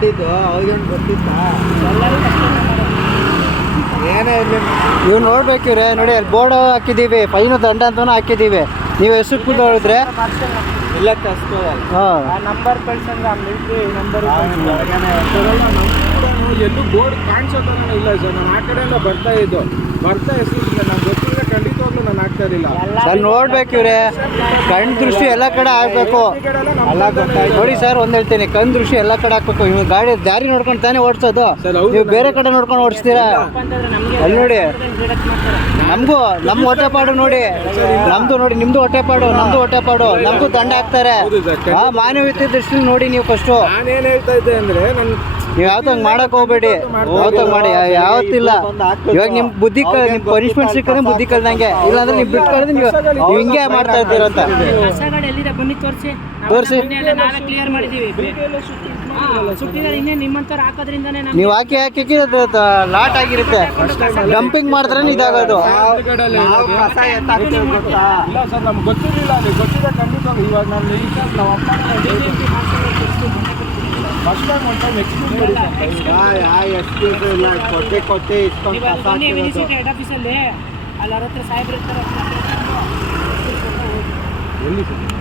ಮಾಡಿದ್ದು ಅವ್ರಿಗೇನು ಗೊತ್ತಿತ್ತಾ? ಏನೇ ಇರಲಿ ನೀವು ನೋಡ್ಬೇಕು ಇವ್ರೆ ನೋಡಿ, ಅಲ್ಲಿ ಬೋರ್ಡ್ ಹಾಕಿದ್ದೀವಿ, ಫೈನು ದಂಡ ಅಂತಲೂ ಹಾಕಿದ್ದೀವಿ. ನೀವು ಎಷ್ಟು ಕೂದ ಹೇಳಿದ್ರೆ ಇಲ್ಲ ಕಸ್ಕೋದಲ್ಲ. ಹಾಂ ನಂಬರ್ ಕಳ್ಸಂಗ ನಂಬರ್ ಎಲ್ಲೂ ಬೋರ್ಡ್ ಕಾಣಿಸೋದನ್ನ ಇಲ್ಲ ಸರ್. ನಾನು ಆ ಕಡೆಯಿಂದ ಬರ್ತಾ ಹೆಸರು ನಂಗೆ ಗೊತ್ತಿಲ್ಲ, ಖಂಡಿತವಾಗ್ಲೂ ನಾನು ಆಗ್ತಾ ಇರಲಿಲ್ಲ ಸರ್. ನೋಡ್ಬೇಕು ಇವ್ರೆ, ಕಣ್ ದೃಷ್ಟಿ ಎಲ್ಲ ಕಡೆ ಆಗ್ಬೇಕು. ಎಲ್ಲ ಗೊತ್ತಾಯ್ತು ನೋಡಿ ಸರ್, ಒಂದ್ ಹೇಳ್ತೀನಿ, ಕಣ್ ದೃಷ್ಟಿ ಎಲ್ಲ ಕಡೆ ಹಾಕ್ಬೇಕು. ಇವ್ ಗಾಡಿ ದಾರಿ ನೋಡ್ಕೊಂಡು ತಾನೇ ಓಡಿಸೋದು. ಸರ್, ಹೌದು. ನೀವು ಬೇರೆ ಕಡೆ ನೋಡ್ಕೊಂಡು ಓಡಿಸ್ತೀರಾ? ಅಲ್ಲಿ ನೋಡಿ, ನಮಗೂ ನಮ್ಮ ಹೊಟ್ಟೆಪಾಡು ನೋಡಿ, ನಮ್ದು ನೋಡಿ, ನಿಮ್ದು ಹೊಟ್ಟೆಪಾಡು, ನಮ್ದು ಹೊಟ್ಟೆಪಾಡು, ನಮಗೂ ದಂಡ ಹಾಕ್ತಾರೆ. ಮಾನವೀಯತೆ ದೃಷ್ಟಿ ನೋಡಿ ನೀವು ಫಸ್ಟು. ನಾನೇನು ಹೇಳ್ತಾ ಇದ್ದೆ ಅಂದರೆ ನೀವು ಯಾವತ್ತಂಗೆ ಮಾಡಕ್ ಹೋಗ್ಬೇಡಿ, ಯಾವತ್ತಂಗೆ ಮಾಡಿ ಯಾವತ್ತಿಲ್ಲ. ಇವಾಗ ನಿಮ್ ಬುದ್ಧಿ ನಿಮ್ ಪನಿಷ್ಮೆಂಟ್ ಸಿಕ್ಕಂದ್ರೆ ಬುದ್ಧಿ ಕಲ್ದಂಗೆ, ಇಲ್ಲಾಂದ್ರೆ ನೀವು ಬಿಟ್ಟು ಕಳೆದ್ರೆ ನೀವು ಹಿಂಗೆ ಮಾಡ್ತಾ ಇದ್ದೀರಂತ ತೋರಿಸಿ. ನೀವು ಹಾಕಿ ಅದು ಲಾಟ್ ಆಗಿರುತ್ತೆ, ಡಂಪಿಂಗ್ ಮಾಡಿದ್ರೆ ಇದಾಗೋದು. ಕಸ ಎತ್ತಾಕ್ತೇವೆ ಗೊತ್ತಾ? ಇಲ್ಲ ಸರ್, ನಮ್ಗೆ ಗೊತ್ತಿರಲಿಲ್ಲ. ಅಲ್ಲಿ ಗೊತ್ತಿದೆ ಖಂಡಿತ. ಇವಾಗ ನಾನು ಫಸ್ಟ್ ಟೈಮ್ ಒಂದು ಟೈಮ್ ಎಕ್ಸ್ಕ್ಯೂಸ್ ಇಲ್ಲ, ಕೊಟ್ಟೆ ಇಸ್ಕೊಂಡು ಕಸ ಆಫೀಸಲ್ಲಿ ಅಲ್ಲಿ 60 ಸಾಹೇಬ್ರು ಇರ್ತಾರೆ. ಎಲ್ಲಿ ಸರ್?